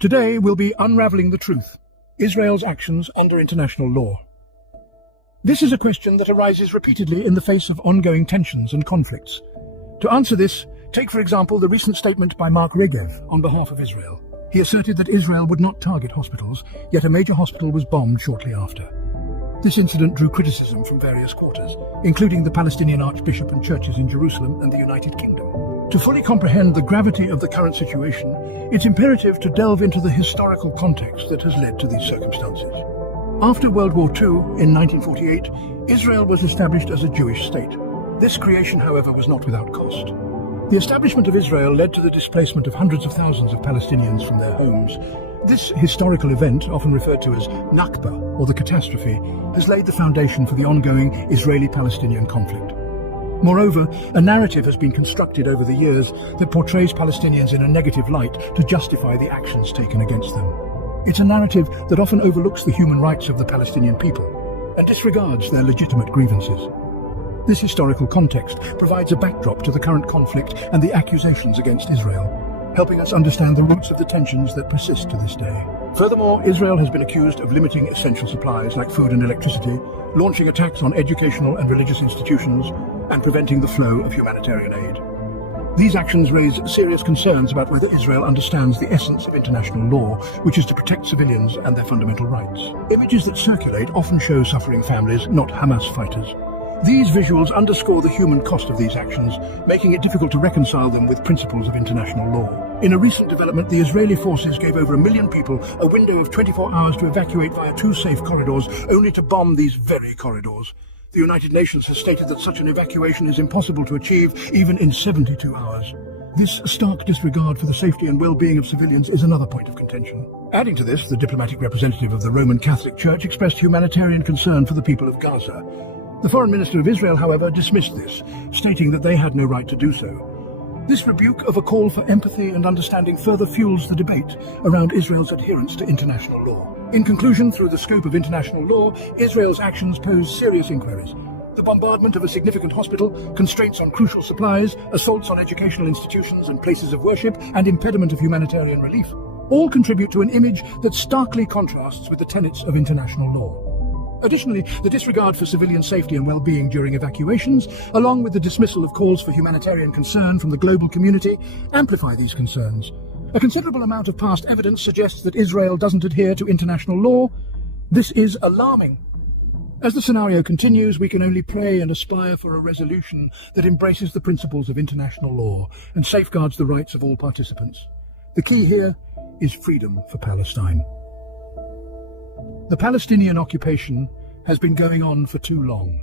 Today we'll be unravelling the truth, Israel's actions under international law. This is a question that arises repeatedly in the face of ongoing tensions and conflicts. To answer this, take for example the recent statement by Mark Regev on behalf of Israel. He asserted that Israel would not target hospitals, yet a major hospital was bombed shortly after. This incident drew criticism from various quarters, including the Palestinian Archbishop and churches in Jerusalem and the United Kingdom. To fully comprehend the gravity of the current situation, it's imperative to delve into the historical context that has led to these circumstances. After World War II, in 1948, Israel was established as a Jewish state. This creation, however, was not without cost. The establishment of Israel led to the displacement of hundreds of thousands of Palestinians from their homes. This historical event, often referred to as Nakba, or the catastrophe, has laid the foundation for the ongoing Israeli-Palestinian conflict. Moreover, a narrative has been constructed over the years that portrays Palestinians in a negative light to justify the actions taken against them. It's a narrative that often overlooks the human rights of the Palestinian people and disregards their legitimate grievances. This historical context provides a backdrop to the current conflict and the accusations against Israel, helping us understand the roots of the tensions that persist to this day. Furthermore, Israel has been accused of limiting essential supplies like food and electricity, launching attacks on educational and religious institutions, and preventing the flow of humanitarian aid. These actions raise serious concerns about whether Israel understands the essence of international law, which is to protect civilians and their fundamental rights. Images that circulate often show suffering families, not Hamas fighters. These visuals underscore the human cost of these actions, making it difficult to reconcile them with principles of international law. In a recent development, the Israeli forces gave over 1 million people a window of 24 hours to evacuate via 2 safe corridors, only to bomb these very corridors. The United Nations has stated that such an evacuation is impossible to achieve even in 72 hours. This stark disregard for the safety and well-being of civilians is another point of contention. Adding to this, the diplomatic representative of the Roman Catholic Church expressed humanitarian concern for the people of Gaza. The Foreign Minister of Israel, however, dismissed this, stating that they had no right to do so. This rebuke of a call for empathy and understanding further fuels the debate around Israel's adherence to international law. In conclusion, through the scope of international law, Israel's actions pose serious inquiries. The bombardment of a significant hospital, constraints on crucial supplies, assaults on educational institutions and places of worship, and impediment of humanitarian relief all contribute to an image that starkly contrasts with the tenets of international law. Additionally, the disregard for civilian safety and well-being during evacuations, along with the dismissal of calls for humanitarian concern from the global community, amplify these concerns. A considerable amount of past evidence suggests that Israel doesn't adhere to international law. This is alarming. As the scenario continues, we can only pray and aspire for a resolution that embraces the principles of international law and safeguards the rights of all participants. The key here is freedom for Palestine. The Palestinian occupation has been going on for too long.